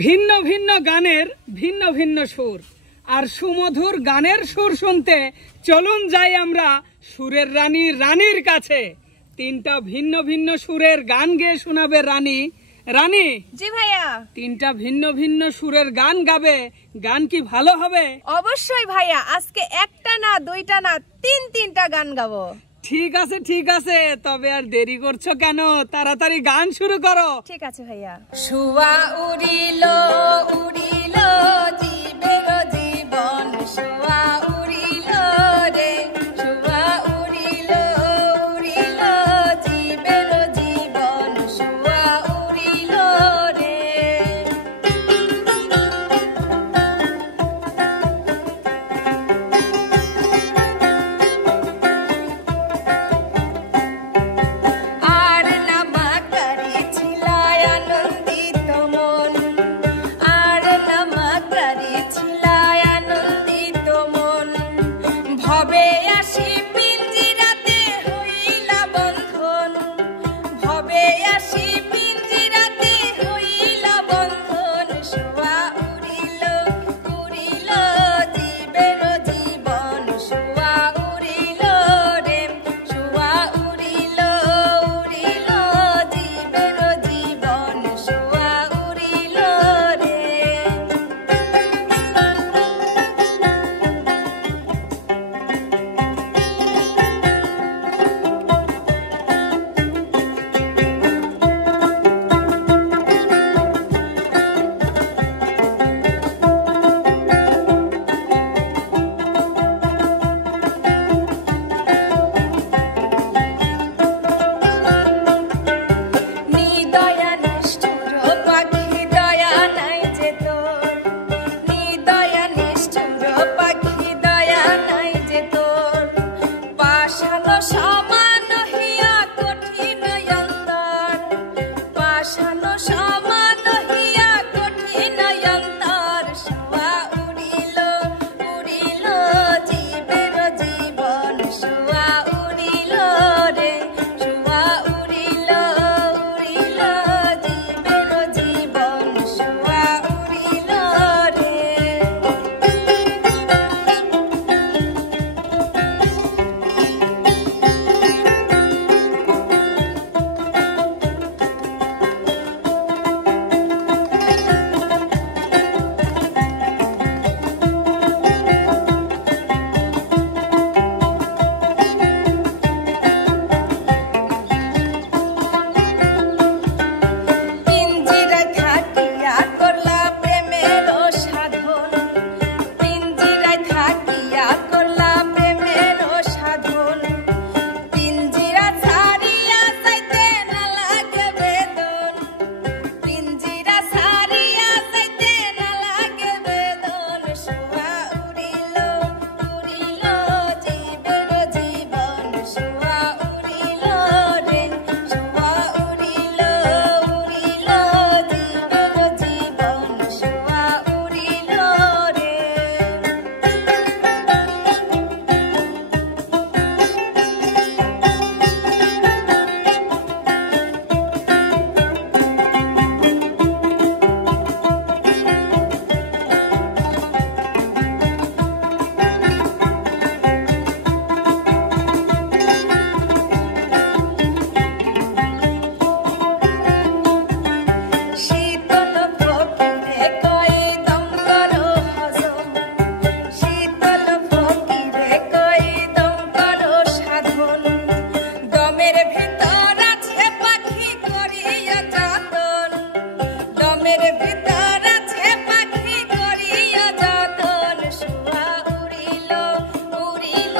ভিন্ন ভিন্ন গানের ভিন্ন ভিন্ন সুর, আর সুমধুর গানের সুর শুনতে চলুন যাই আমরা সুরের রানী রানীর কাছে। তিনটা ভিন্ন ভিন্ন সুরের গান গেয়ে শোনাবে রানী। রানী, জি ভাইয়া। তিনটা ভিন্ন ভিন্ন সুরের গান গাবে, গান কি ভালো হবে? অবশ্যই ভাইয়া, আজকে একটা না দুইটা না তিনটা গান গাবো। ঠিক আছে ঠিক আছে, তবে আর দেরি করছো কেন, তাড়াতাড়ি গান শুরু করো। ঠিক আছে ভাইয়া। শুয়া উড়িল উড়িল জীবের জীবন, শুয়া উড়িল রে, শুয়া উড়িল উড়িল জীবের জীবন, শুয়া উড়িল রে। আর নামা করেছিল আনন্দিত মন, আর নামা করেছিল আনন্দিত মন, ভবে আসি পিঞ্জিরাতে হইলা বন্ধন, ভবে আসি পিঞ্জিরাতে হইলা বন্ধন, শুয়া উড়িল উড়িল জীবের জীবন, শুয়া উড়িল রে, শুয়া উড়িল উড়িল জীবের জীবন, শুয়া উড়িল রে। নিদয়া নিষ্ঠুর পাখি দয়া নাই যে তোর, নিদয়া নিষ্ঠুর পাখি দয়া নাই যে তোর, পাষাণ সমান হিয়া কঠিন অন্তর, পাষাণ সমান হিয়া কঠিন অন্তর, শুয়া উড়িল উড়িল জীবের জীবন, শুয়া উড়িল রে, শুয়া উড়িল উড়িল জীবের জীবন, শুয়া উড়িল রে। পিঞ্জিরায় থাকিয়া করলা প্রেমের সাধন, পিঞ্জিরায় থাকিয়া করলা প্রেমের সাধন, পিঞ্জিরা ছাড়িয়া যাইতে না লাগে বেদন, পিঞ্জিরা ছাড়িয়া যাইতে না লাগে বেদন, শুয়া উড়িল উড়িল জীবের জীবন, শুয়া উড়িল রে, শুয়া উড়িল উড়িল জীবের জীবন, শুয়া উড়িল রে। শীতল ফকিরে কই দম করো হজম, শীতল ফকিরে কই দম করো সাধন, দমের ভিতর আছে পাখি করিয়া যতন, দমের ভিতর আছে পাখি করিয়া যতন, শুয়া উড়িল উড়িল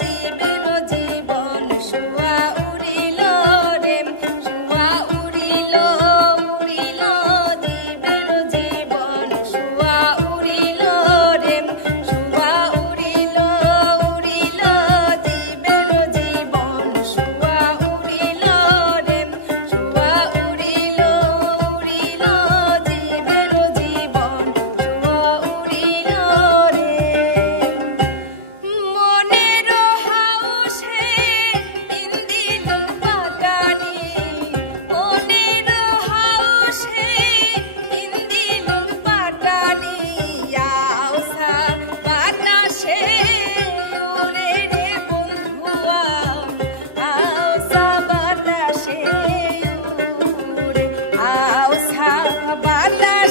জীবের জীবন, শুয়া উড়িল রে, শুয়া উড়িল উড়িল জীবের জীবন, শুয়া উড়িল রে, শুয়া উড়িল উড়িল জীবের জীবন, শুয়া উড়িল রে, শুয়া উড়িল উড়িল জীবের বালা